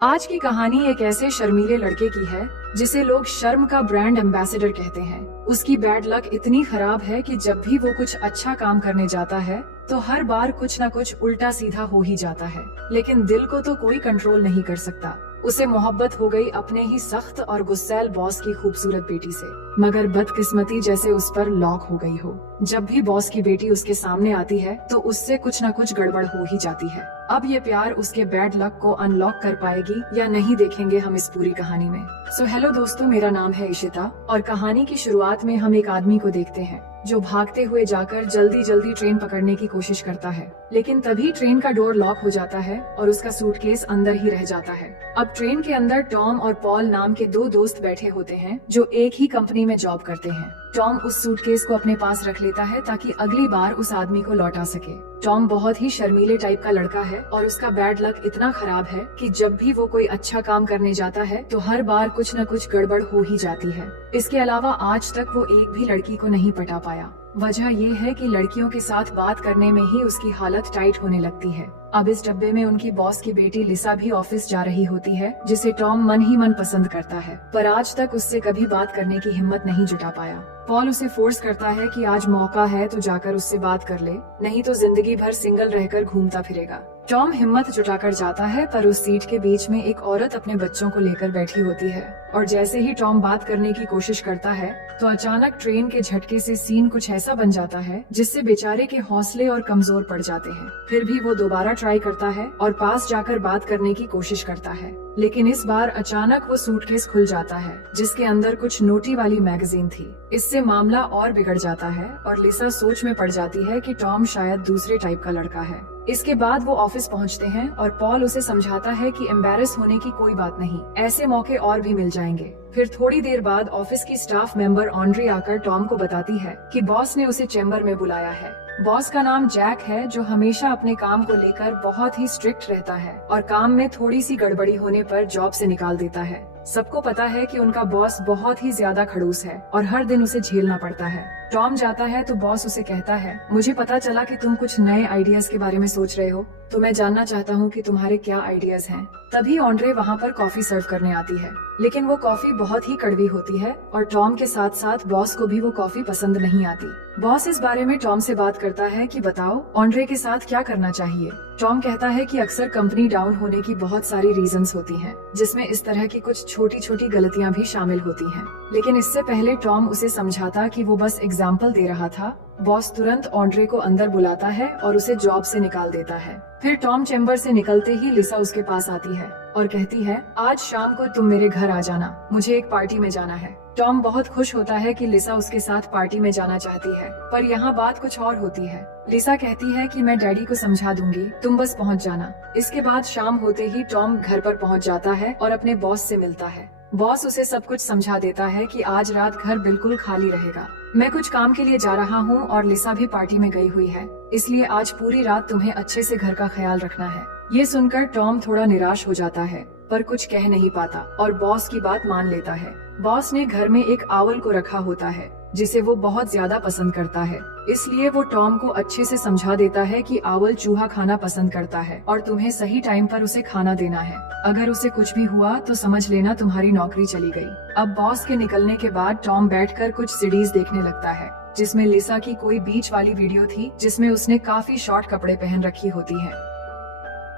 आज की कहानी एक ऐसे शर्मीले लड़के की है जिसे लोग शर्म का ब्रांड एम्बेसडर कहते हैं। उसकी बैड लक इतनी खराब है कि जब भी वो कुछ अच्छा काम करने जाता है तो हर बार कुछ न कुछ उल्टा सीधा हो ही जाता है। लेकिन दिल को तो कोई कंट्रोल नहीं कर सकता। उसे मोहब्बत हो गई अपने ही सख्त और गुस्सैल बॉस की खूबसूरत बेटी से, मगर बदकिस्मती जैसे उस पर लॉक हो गई हो। जब भी बॉस की बेटी उसके सामने आती है तो उससे कुछ न कुछ गड़बड़ हो ही जाती है। अब ये प्यार उसके बैड लक को अनलॉक कर पाएगी या नहीं, देखेंगे हम इस पूरी कहानी में। सो हेलो दोस्तों, मेरा नाम है इशिता और कहानी की शुरुआत में हम एक आदमी को देखते हैं जो भागते हुए जाकर जल्दी जल्दी ट्रेन पकड़ने की कोशिश करता है। लेकिन तभी ट्रेन का डोर लॉक हो जाता है और उसका सूटकेस अंदर ही रह जाता है। अब ट्रेन के अंदर टॉम और पॉल नाम के दो दोस्त बैठे होते हैं जो एक ही कंपनी में जॉब करते हैं। टॉम उस सूटकेस को अपने पास रख लेता है ताकि अगली बार उस आदमी को लौटा सके। टॉम बहुत ही शर्मीले टाइप का लड़का है और उसका बैड लक इतना खराब है कि जब भी वो कोई अच्छा काम करने जाता है तो हर बार कुछ न कुछ गड़बड़ हो ही जाती है। इसके अलावा आज तक वो एक भी लड़की को नहीं पटा पाया। वजह ये है कि लड़कियों के साथ बात करने में ही उसकी हालत टाइट होने लगती है। अब इस डब्बे में उनकी बॉस की बेटी लिसा भी ऑफिस जा रही होती है, जिसे टॉम मन ही मन पसंद करता है, पर आज तक उससे कभी बात करने की हिम्मत नहीं जुटा पाया। पॉल उसे फोर्स करता है कि आज मौका है तो जाकर उससे बात कर ले, नहीं तो जिंदगी भर सिंगल रहकर घूमता फिरेगा। टॉम हिम्मत जुटाकर जाता है, पर उस सीट के बीच में एक औरत अपने बच्चों को लेकर बैठी होती है और जैसे ही टॉम बात करने की कोशिश करता है तो अचानक ट्रेन के झटके से सीन कुछ ऐसा बन जाता है जिससे बेचारे के हौसले और कमजोर पड़ जाते हैं। फिर भी वो दोबारा ट्राई करता है और पास जाकर बात करने की कोशिश करता है, लेकिन इस बार अचानक वो सूटकेस खुल जाता है जिसके अंदर कुछ नोटी वाली मैगजीन थी। इससे मामला और बिगड़ जाता है और लिसा सोच में पड़ जाती है कि टॉम शायद दूसरे टाइप का लड़का है। इसके बाद वो ऑफिस पहुंचते हैं और पॉल उसे समझाता है कि एम्बैरेस होने की कोई बात नहीं, ऐसे मौके और भी मिल जाएंगे। फिर थोड़ी देर बाद ऑफिस की स्टाफ मेंबर ऑन्ड्री आकर टॉम को बताती है कि बॉस ने उसे चैम्बर में बुलाया है। बॉस का नाम जैक है, जो हमेशा अपने काम को लेकर बहुत ही स्ट्रिक्ट रहता है और काम में थोड़ी सी गड़बड़ी होने पर जॉब से निकाल देता है। सबको पता है कि उनका बॉस बहुत ही ज्यादा खड़ूस है और हर दिन उसे झेलना पड़ता है। टॉम जाता है तो बॉस उसे कहता है, मुझे पता चला कि तुम कुछ नए आइडियाज के बारे में सोच रहे हो, तो मैं जानना चाहता हूँ कि तुम्हारे क्या आइडियाज हैं। तभी ऑन्ड्रे वहाँ पर कॉफी सर्व करने आती है, लेकिन वो कॉफी बहुत ही कड़वी होती है और टॉम के साथ साथ बॉस को भी वो कॉफी पसंद नहीं आती। बॉस इस बारे में टॉम से बात करता है कि बताओ ऑन्ड्रे के साथ क्या करना चाहिए। टॉम कहता है कि अक्सर कंपनी डाउन होने की बहुत सारी रीजंस होती हैं, जिसमें इस तरह की कुछ छोटी छोटी गलतियां भी शामिल होती हैं। लेकिन इससे पहले टॉम उसे समझाता कि वो बस एग्जाम्पल दे रहा था। बॉस तुरंत ऑन्ड्रे को अंदर बुलाता है और उसे जॉब से निकाल देता है। फिर टॉम चैम्बर से निकलते ही लिसा उसके पास आती है और कहती है, आज शाम को तुम मेरे घर आ जाना, मुझे एक पार्टी में जाना है। टॉम बहुत खुश होता है कि लिसा उसके साथ पार्टी में जाना चाहती है, पर यहाँ बात कुछ और होती है। लिसा कहती है कि मैं डैडी को समझा दूंगी, तुम बस पहुँच जाना। इसके बाद शाम होते ही टॉम घर पर पहुँच जाता है और अपने बॉस से मिलता है। बॉस उसे सब कुछ समझा देता है कि आज रात घर बिल्कुल खाली रहेगा। मैं कुछ काम के लिए जा रहा हूँ और लिसा भी पार्टी में गई हुई है, इसलिए आज पूरी रात तुम्हें अच्छे से घर का ख्याल रखना है। ये सुनकर टॉम थोड़ा निराश हो जाता है, पर कुछ कह नहीं पाता और बॉस की बात मान लेता है। बॉस ने घर में एक आउल को रखा होता है जिसे वो बहुत ज्यादा पसंद करता है, इसलिए वो टॉम को अच्छे से समझा देता है कि आउल चूहा खाना पसंद करता है और तुम्हें सही टाइम पर उसे खाना देना है। अगर उसे कुछ भी हुआ तो समझ लेना तुम्हारी नौकरी चली गई। अब बॉस के निकलने के बाद टॉम बैठकर कुछ सीरीज देखने लगता है, जिसमें लिसा की कोई बीच वाली वीडियो थी जिसमें उसने काफी शॉर्ट कपड़े पहन रखी होती है।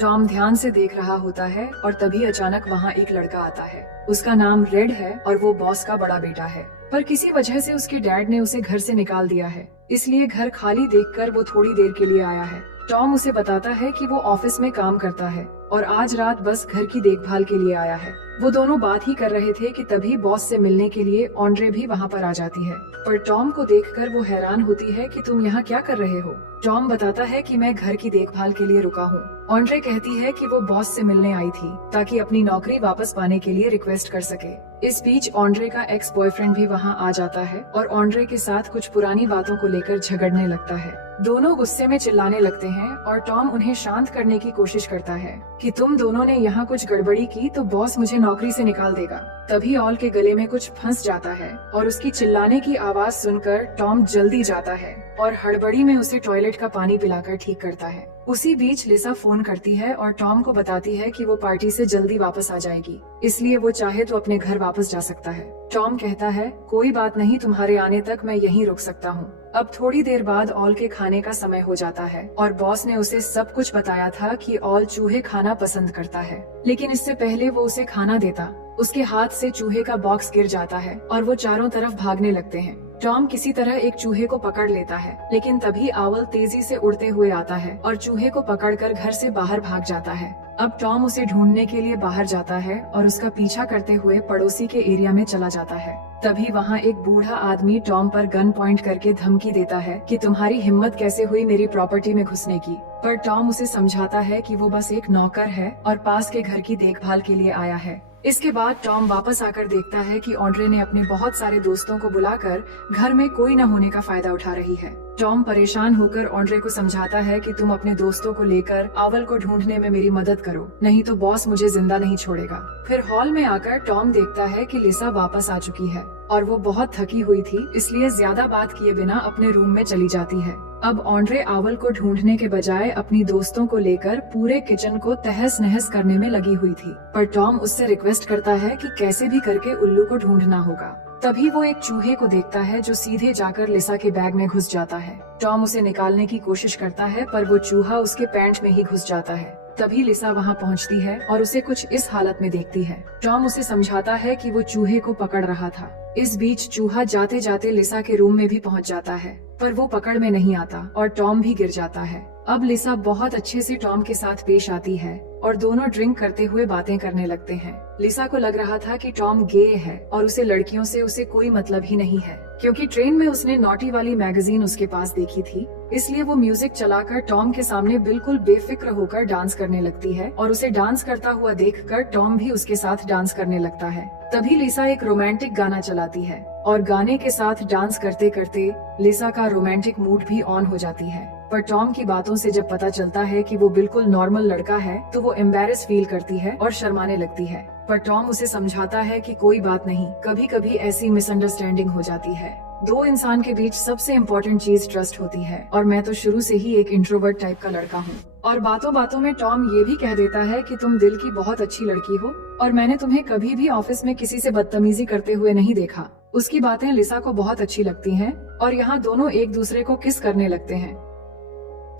टॉम ध्यान से देख रहा होता है और तभी अचानक वहाँ एक लड़का आता है। उसका नाम रेड है और वो बॉस का बड़ा बेटा है, पर किसी वजह से उसके डैड ने उसे घर से निकाल दिया है, इसलिए घर खाली देखकर वो थोड़ी देर के लिए आया है। टॉम उसे बताता है कि वो ऑफिस में काम करता है और आज रात बस घर की देखभाल के लिए आया है। वो दोनों बात ही कर रहे थे कि तभी बॉस से मिलने के लिए ऑन्ड्रे भी वहाँ पर आ जाती है, पर टॉम को देखकर वो हैरान होती है कि तुम यहाँ क्या कर रहे हो। टॉम बताता है कि मैं घर की देखभाल के लिए रुका हूँ। ऑन्ड्रे कहती है कि वो बॉस से मिलने आई थी ताकि अपनी नौकरी वापस पाने के लिए रिक्वेस्ट कर सके। इस बीच ऑन्ड्रे का एक्स बॉयफ्रेंड भी वहाँ आ जाता है और ऑन्ड्रे के साथ कुछ पुरानी बातों को लेकर झगड़ने लगता है। दोनों गुस्से में चिल्लाने लगते हैं और टॉम उन्हें शांत करने की कोशिश करता है कि तुम दोनों ने यहाँ कुछ गड़बड़ी की तो बॉस मुझे नौकरी से निकाल देगा। तभी ऑल के गले में कुछ फंस जाता है और उसकी चिल्लाने की आवाज सुनकर टॉम जल्दी जाता है और हड़बड़ी में उसे टॉयलेट का पानी पिलाकर ठीक करता है। उसी बीच लिसा फोन करती है और टॉम को बताती है कि वो पार्टी से जल्दी वापस आ जाएगी, इसलिए वो चाहे तो अपने घर वापस जा सकता है। टॉम कहता है कोई बात नहीं, तुम्हारे आने तक मैं यहीं रुक सकता हूँ। अब थोड़ी देर बाद ऑल के खाने का समय हो जाता है और बॉस ने उसे सब कुछ बताया था कि ऑल चूहे खाना पसंद करता है, लेकिन इससे पहले वो उसे खाना देता उसके हाथ से चूहे का बॉक्स गिर जाता है और वो चारों तरफ भागने लगते हैं। टॉम किसी तरह एक चूहे को पकड़ लेता है, लेकिन तभी आउल तेजी से उड़ते हुए आता है और चूहे को पकड़कर घर से बाहर भाग जाता है। अब टॉम उसे ढूंढने के लिए बाहर जाता है और उसका पीछा करते हुए पड़ोसी के एरिया में चला जाता है। तभी वहाँ एक बूढ़ा आदमी टॉम पर गन पॉइंट करके धमकी देता है कि तुम्हारी हिम्मत कैसे हुई मेरी प्रॉपर्टी में घुसने की। पर टॉम उसे समझाता है कि वो बस एक नौकर है और पास के घर की देखभाल के लिए आया है। इसके बाद टॉम वापस आकर देखता है कि ऑड्रे ने अपने बहुत सारे दोस्तों को बुलाकर घर में कोई न होने का फायदा उठा रही है। टॉम परेशान होकर ऑड्रे को समझाता है कि तुम अपने दोस्तों को लेकर आउल को ढूंढने में मेरी मदद करो, नहीं तो बॉस मुझे जिंदा नहीं छोड़ेगा। फिर हॉल में आकर टॉम देखता है कि लिसा वापस आ चुकी है और वो बहुत थकी हुई थी, इसलिए ज्यादा बात किए बिना अपने रूम में चली जाती है। अब ऑड्रे आउल को ढूंढने के बजाय अपनी दोस्तों को लेकर पूरे किचन को तहस नहस करने में लगी हुई थी, पर टॉम उससे रिक्वेस्ट करता है कि कैसे भी करके उल्लू को ढूंढना होगा। तभी वो एक चूहे को देखता है जो सीधे जाकर लिसा के बैग में घुस जाता है। टॉम उसे निकालने की कोशिश करता है पर वो चूहा उसके पैंट में ही घुस जाता है। तभी लिसा वहाँ पहुँचती है और उसे कुछ इस हालत में देखती है। टॉम उसे समझाता है कि वो चूहे को पकड़ रहा था। इस बीच चूहा जाते जाते लिसा के रूम में भी पहुँच जाता है, पर वो पकड़ में नहीं आता और टॉम भी गिर जाता है। अब लिसा बहुत अच्छे से टॉम के साथ पेश आती है और दोनों ड्रिंक करते हुए बातें करने लगते हैं। लिसा को लग रहा था कि टॉम गे है और उसे लड़कियों से उसे कोई मतलब ही नहीं है, क्योंकि ट्रेन में उसने नॉटी वाली मैगजीन उसके पास देखी थी। इसलिए वो म्यूजिक चलाकर टॉम के सामने बिल्कुल बेफिक्र होकर डांस करने लगती है और उसे डांस करता हुआ देखकर टॉम भी उसके साथ डांस करने लगता है। तभी लिसा एक रोमांटिक गाना चलाती है और गाने के साथ डांस करते करते लिसा का रोमांटिक मूड भी ऑन हो जाती है। पर टॉम की बातों से जब पता चलता है कि वो बिल्कुल नॉर्मल लड़का है तो वो एम्बैरेस फील करती है और शर्माने लगती है। पर टॉम उसे समझाता है कि कोई बात नहीं, कभी कभी ऐसी मिसअंडरस्टैंडिंग हो जाती है। दो इंसान के बीच सबसे इम्पोर्टेंट चीज ट्रस्ट होती है और मैं तो शुरू से ही एक इंट्रोवर्ट टाइप का लड़का हूँ। और बातों बातों में टॉम ये भी कह देता है कि तुम दिल की बहुत अच्छी लड़की हो और मैंने तुम्हें कभी भी ऑफिस में किसी से बदतमीजी करते हुए नहीं देखा। उसकी बातें लिसा को बहुत अच्छी लगती हैं और यहाँ दोनों एक दूसरे को किस करने लगते हैं।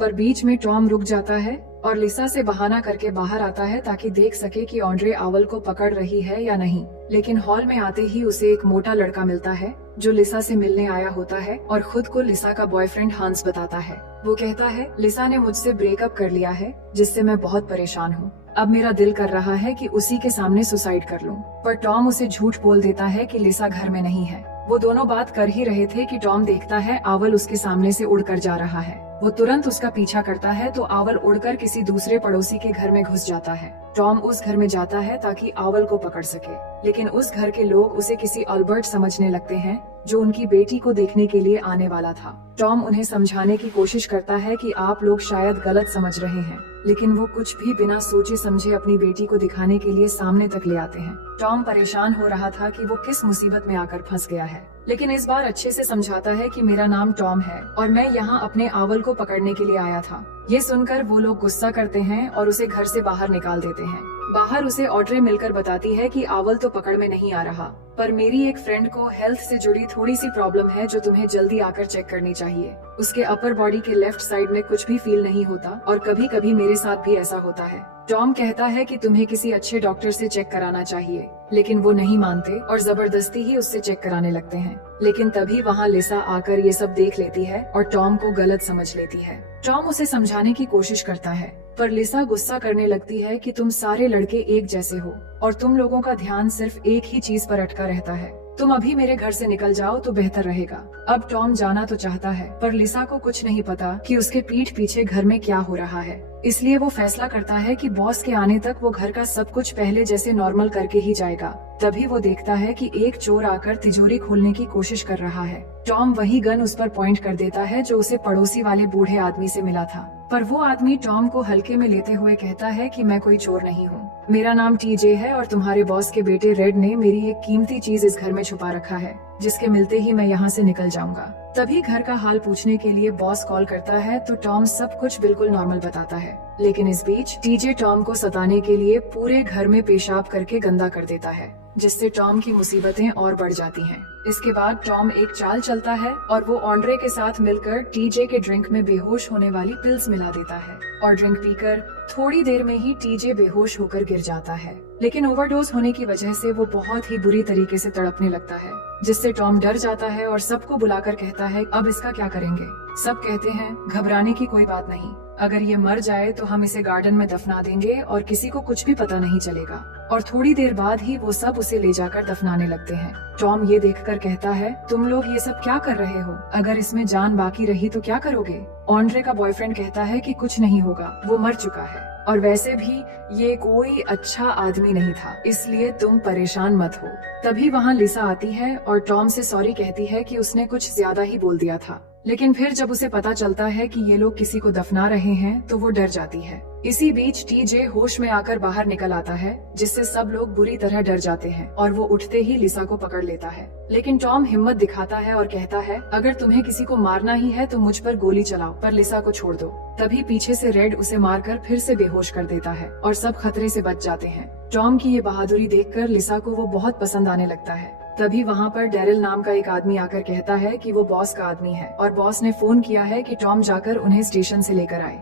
पर बीच में टॉम रुक जाता है और लिसा से बहाना करके बाहर आता है ताकि देख सके कि ऑड्रे आउल को पकड़ रही है या नहीं। लेकिन हॉल में आते ही उसे एक मोटा लड़का मिलता है जो लिसा से मिलने आया होता है और खुद को लिसा का बॉयफ्रेंड हांस बताता है। वो कहता है लिसा ने मुझसे ब्रेकअप कर लिया है जिससे मैं बहुत परेशान हूँ। अब मेरा दिल कर रहा है कि उसी के सामने सुसाइड कर लूं। पर टॉम उसे झूठ बोल देता है कि लिसा घर में नहीं है। वो दोनों बात कर ही रहे थे कि टॉम देखता है आउल उसके सामने से उड़कर जा रहा है। वो तुरंत उसका पीछा करता है तो आउल उड़कर किसी दूसरे पड़ोसी के घर में घुस जाता है। टॉम उस घर में जाता है ताकि आउल को पकड़ सके, लेकिन उस घर के लोग उसे किसी अल्बर्ट समझने लगते हैं जो उनकी बेटी को देखने के लिए आने वाला था। टॉम उन्हें समझाने की कोशिश करता है कि आप लोग शायद गलत समझ रहे हैं, लेकिन वो कुछ भी बिना सोचे समझे अपनी बेटी को दिखाने के लिए सामने तक ले आते हैं। टॉम परेशान हो रहा था कि वो किस मुसीबत में आकर फंस गया है, लेकिन इस बार अच्छे से समझाता है कि मेरा नाम टॉम है और मैं यहाँ अपने आउल को पकड़ने के लिए आया था। ये सुनकर वो लोग गुस्सा करते हैं और उसे घर से बाहर निकाल देते हैं। बाहर उसे ऑड्रे मिलकर बताती है कि आउल तो पकड़ में नहीं आ रहा, पर मेरी एक फ्रेंड को हेल्थ से जुड़ी थोड़ी सी प्रॉब्लम है जो तुम्हें जल्दी आकर चेक करनी चाहिए। उसके अपर बॉडी के लेफ्ट साइड में कुछ भी फील नहीं होता और कभी कभी मेरे साथ भी ऐसा होता है। टॉम कहता है कि तुम्हें किसी अच्छे डॉक्टर से चेक कराना चाहिए, लेकिन वो नहीं मानते और जबरदस्ती ही उससे चेक कराने लगते हैं। लेकिन तभी वहाँ लिसा आकर ये सब देख लेती है और टॉम को गलत समझ लेती है। टॉम उसे समझाने की कोशिश करता है, पर लिसा गुस्सा करने लगती है कि तुम सारे लड़के एक जैसे हो और तुम लोगों का ध्यान सिर्फ एक ही चीज पर अटका रहता है। तुम अभी मेरे घर से निकल जाओ तो बेहतर रहेगा। अब टॉम जाना तो चाहता है, पर लिसा को कुछ नहीं पता कि उसके पीठ पीछे घर में क्या हो रहा है। इसलिए वो फैसला करता है कि बॉस के आने तक वो घर का सब कुछ पहले जैसे नॉर्मल करके ही जाएगा। तभी वो देखता है कि एक चोर आकर तिजोरी खोलने की कोशिश कर रहा है। टॉम वही गन उस पर पॉइंट कर देता है जो उसे पड़ोसी वाले बूढ़े आदमी से मिला था। पर वो आदमी टॉम को हल्के में लेते हुए कहता है कि मैं कोई चोर नहीं हूँ, मेरा नाम टीजे है और तुम्हारे बॉस के बेटे रेड ने मेरी एक कीमती चीज इस घर में छुपा रखा है, जिसके मिलते ही मैं यहाँ से निकल जाऊंगा। तभी घर का हाल पूछने के लिए बॉस कॉल करता है तो टॉम सब कुछ बिल्कुल नॉर्मल बताता है। लेकिन इस बीच टीजे टॉम को सताने के लिए पूरे घर में पेशाब करके गंदा कर देता है, जिससे टॉम की मुसीबतें और बढ़ जाती हैं। इसके बाद टॉम एक चाल चलता है और वो ऑन्ड्रे के साथ मिलकर टीजे के ड्रिंक में बेहोश होने वाली पिल्स मिला देता है और ड्रिंक पीकर थोड़ी देर में ही टीजे बेहोश होकर गिर जाता है। लेकिन ओवरडोज होने की वजह से वो बहुत ही बुरी तरीके से तड़पने लगता है, जिससे टॉम डर जाता है और सबको बुलाकर कहता है अब इसका क्या करेंगे। सब कहते हैं घबराने की कोई बात नहीं, अगर ये मर जाए तो हम इसे गार्डन में दफना देंगे और किसी को कुछ भी पता नहीं चलेगा। और थोड़ी देर बाद ही वो सब उसे ले जाकर दफनाने लगते हैं। टॉम ये देखकर कहता है तुम लोग ये सब क्या कर रहे हो, अगर इसमें जान बाकी रही तो क्या करोगे। ऑन्ड्रे का बॉयफ्रेंड कहता है कि कुछ नहीं होगा, वो मर चुका है और वैसे भी ये कोई अच्छा आदमी नहीं था, इसलिए तुम परेशान मत हो। तभी वहाँ लिसा आती है और टॉम से सॉरी कहती है कि उसने कुछ ज्यादा ही बोल दिया था। लेकिन फिर जब उसे पता चलता है कि ये लोग किसी को दफना रहे हैं तो वो डर जाती है। इसी बीच टीजे होश में आकर बाहर निकल आता है, जिससे सब लोग बुरी तरह डर जाते हैं और वो उठते ही लिसा को पकड़ लेता है। लेकिन टॉम हिम्मत दिखाता है और कहता है अगर तुम्हें किसी को मारना ही है तो मुझ पर गोली चलाओ, पर लिसा को छोड़ दो। तभी पीछे से रेड उसे मारकर फिर से बेहोश कर देता है और सब खतरे से बच जाते हैं। टॉम की ये बहादुरी देखकर लिसा को वो बहुत पसंद आने लगता है। तभी वहाँ पर डैरिल नाम का एक आदमी आकर कहता है कि वो बॉस का आदमी है और बॉस ने फोन किया है कि टॉम जाकर उन्हें स्टेशन से लेकर आए।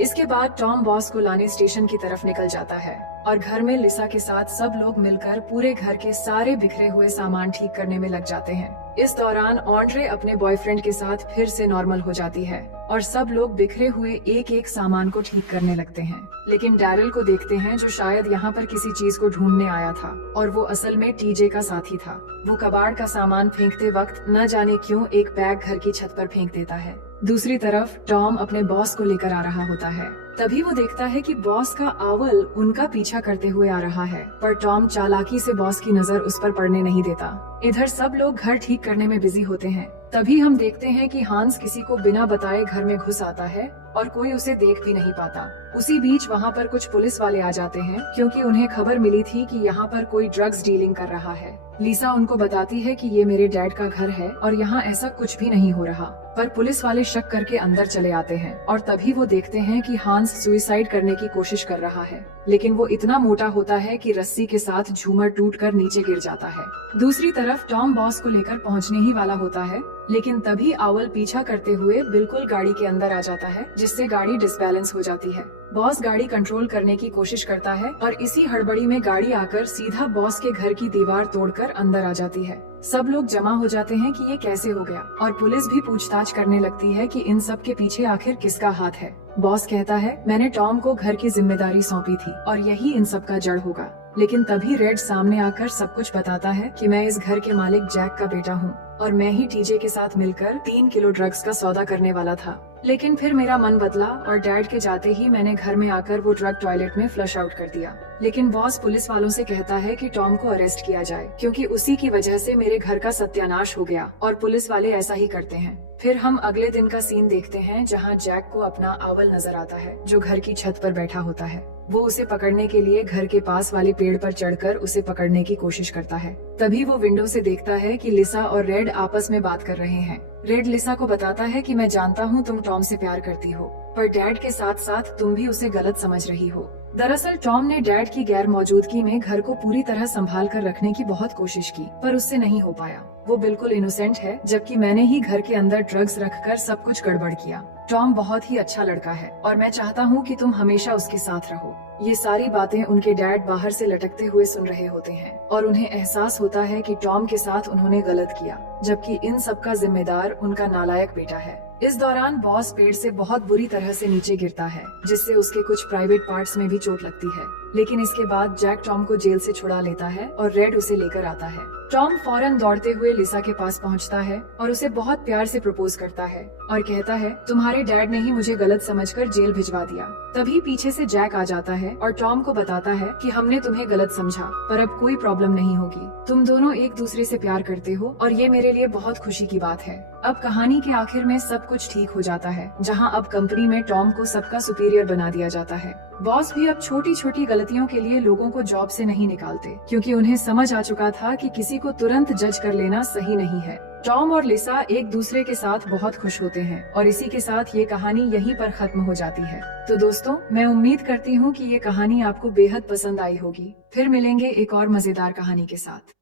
इसके बाद टॉम बॉस को लाने स्टेशन की तरफ निकल जाता है और घर में लिसा के साथ सब लोग मिलकर पूरे घर के सारे बिखरे हुए सामान ठीक करने में लग जाते हैं। इस दौरान ऑन्ड्रे अपने बॉयफ्रेंड के साथ फिर से नॉर्मल हो जाती है और सब लोग बिखरे हुए एक एक सामान को ठीक करने लगते हैं। लेकिन डैरिल को देखते हैं जो शायद यहाँ पर किसी चीज को ढूंढने आया था और वो असल में टीजे का साथी था। वो कबाड़ का सामान फेंकते वक्त न जाने क्यों एक बैग घर की छत पर फेंक देता है। दूसरी तरफ टॉम अपने बॉस को लेकर आ रहा होता है। तभी वो देखता है कि बॉस का आउल उनका पीछा करते हुए आ रहा है, पर टॉम चालाकी से बॉस की नजर उस पर पड़ने नहीं देता। इधर सब लोग घर ठीक करने में बिजी होते हैं। तभी हम देखते हैं कि हांस किसी को बिना बताए घर में घुस आता है और कोई उसे देख भी नहीं पाता। उसी बीच वहाँ पर कुछ पुलिस वाले आ जाते हैं क्योंकि उन्हें खबर मिली थी कि यहाँ पर कोई ड्रग्स डीलिंग कर रहा है। लिसा उनको बताती है कि ये मेरे डैड का घर है और यहाँ ऐसा कुछ भी नहीं हो रहा, पर पुलिस वाले शक करके अंदर चले आते हैं और तभी वो देखते हैं कि हांस सुसाइड करने की कोशिश कर रहा है, लेकिन वो इतना मोटा होता है कि रस्सी के साथ झूमर टूटकर नीचे गिर जाता है। दूसरी तरफ टॉम बॉस को लेकर पहुँचने ही वाला होता है, लेकिन तभी आउल पीछा करते हुए बिल्कुल गाड़ी के अंदर आ जाता है, जिससे गाड़ी डिसबैलेंस हो जाती है। बॉस गाड़ी कंट्रोल करने की कोशिश करता है और इसी हड़बड़ी में गाड़ी आकर सीधा बॉस के घर की दीवार तोड़कर अंदर आ जाती है। सब लोग जमा हो जाते हैं कि ये कैसे हो गया और पुलिस भी पूछताछ करने लगती है कि इन सब के पीछे आखिर किसका हाथ है। बॉस कहता है मैंने टॉम को घर की जिम्मेदारी सौंपी थी और यही इन सब का जड़ होगा। लेकिन तभी रेड सामने आकर सब कुछ बताता है कि मैं इस घर के मालिक जैक का बेटा हूँ और मैं ही टीजे के साथ मिलकर 3 किलो ड्रग्स का सौदा करने वाला था। लेकिन फिर मेरा मन बदला और डैड के जाते ही मैंने घर में आकर वो ड्रग टॉयलेट में फ्लश आउट कर दिया। लेकिन बॉस पुलिस वालों से कहता है कि टॉम को अरेस्ट किया जाए क्योंकि उसी की वजह से मेरे घर का सत्यानाश हो गया और पुलिस वाले ऐसा ही करते हैं। फिर हम अगले दिन का सीन देखते हैं जहाँ जैक को अपना आउल नजर आता है जो घर की छत पर बैठा होता है। वो उसे पकड़ने के लिए घर के पास वाले पेड़ पर चढ़कर उसे पकड़ने की कोशिश करता है। तभी वो विंडो से देखता है कि लिसा और रेड आपस में बात कर रहे हैं। रेड लिसा को बताता है कि मैं जानता हूँ तुम टॉम से प्यार करती हो, पर डैड के साथ साथ तुम भी उसे गलत समझ रही हो। दरअसल टॉम ने डैड की गैर मौजूदगी में घर को पूरी तरह संभाल कर रखने की बहुत कोशिश की, पर उससे नहीं हो पाया। वो बिल्कुल इनोसेंट है, जबकि मैंने ही घर के अंदर ड्रग्स रखकर सब कुछ गड़बड़ किया। टॉम बहुत ही अच्छा लड़का है और मैं चाहता हूँ कि तुम हमेशा उसके साथ रहो। ये सारी बातें उनके डैड बाहर से लटकते हुए सुन रहे होते हैं और उन्हें एहसास होता है कि टॉम के साथ उन्होंने गलत किया, जबकि इन सब का जिम्मेदार उनका नालायक बेटा है। इस दौरान बॉस पेड़ से बहुत बुरी तरह से नीचे गिरता है, जिससे उसके कुछ प्राइवेट पार्ट्स में भी चोट लगती है। लेकिन इसके बाद जैक टॉम को जेल से छुड़ा लेता है और रेड उसे लेकर आता है। टॉम फौरन दौड़ते हुए लिसा के पास पहुंचता है और उसे बहुत प्यार से प्रपोज करता है और कहता है, तुम्हारे डैड ने ही मुझे गलत समझकर जेल भिजवा दिया। तभी पीछे से जैक आ जाता है और टॉम को बताता है कि हमने तुम्हें गलत समझा, पर अब कोई प्रॉब्लम नहीं होगी। तुम दोनों एक दूसरे से प्यार करते हो और ये मेरे लिए बहुत खुशी की बात है। अब कहानी के आखिर में सब कुछ ठीक हो जाता है, जहाँ अब कंपनी में टॉम को सबका सुपीरियर बना दिया जाता है। बॉस भी अब छोटी छोटी गलतियों के लिए लोगों को जॉब से नहीं निकालते, क्योंकि उन्हें समझ आ चुका था कि किसी को तुरंत जज कर लेना सही नहीं है। टॉम और लिसा एक दूसरे के साथ बहुत खुश होते हैं और इसी के साथ ये कहानी यहीं पर खत्म हो जाती है। तो दोस्तों, मैं उम्मीद करती हूँ कि ये कहानी आपको बेहद पसंद आई होगी। फिर मिलेंगे एक और मजेदार कहानी के साथ।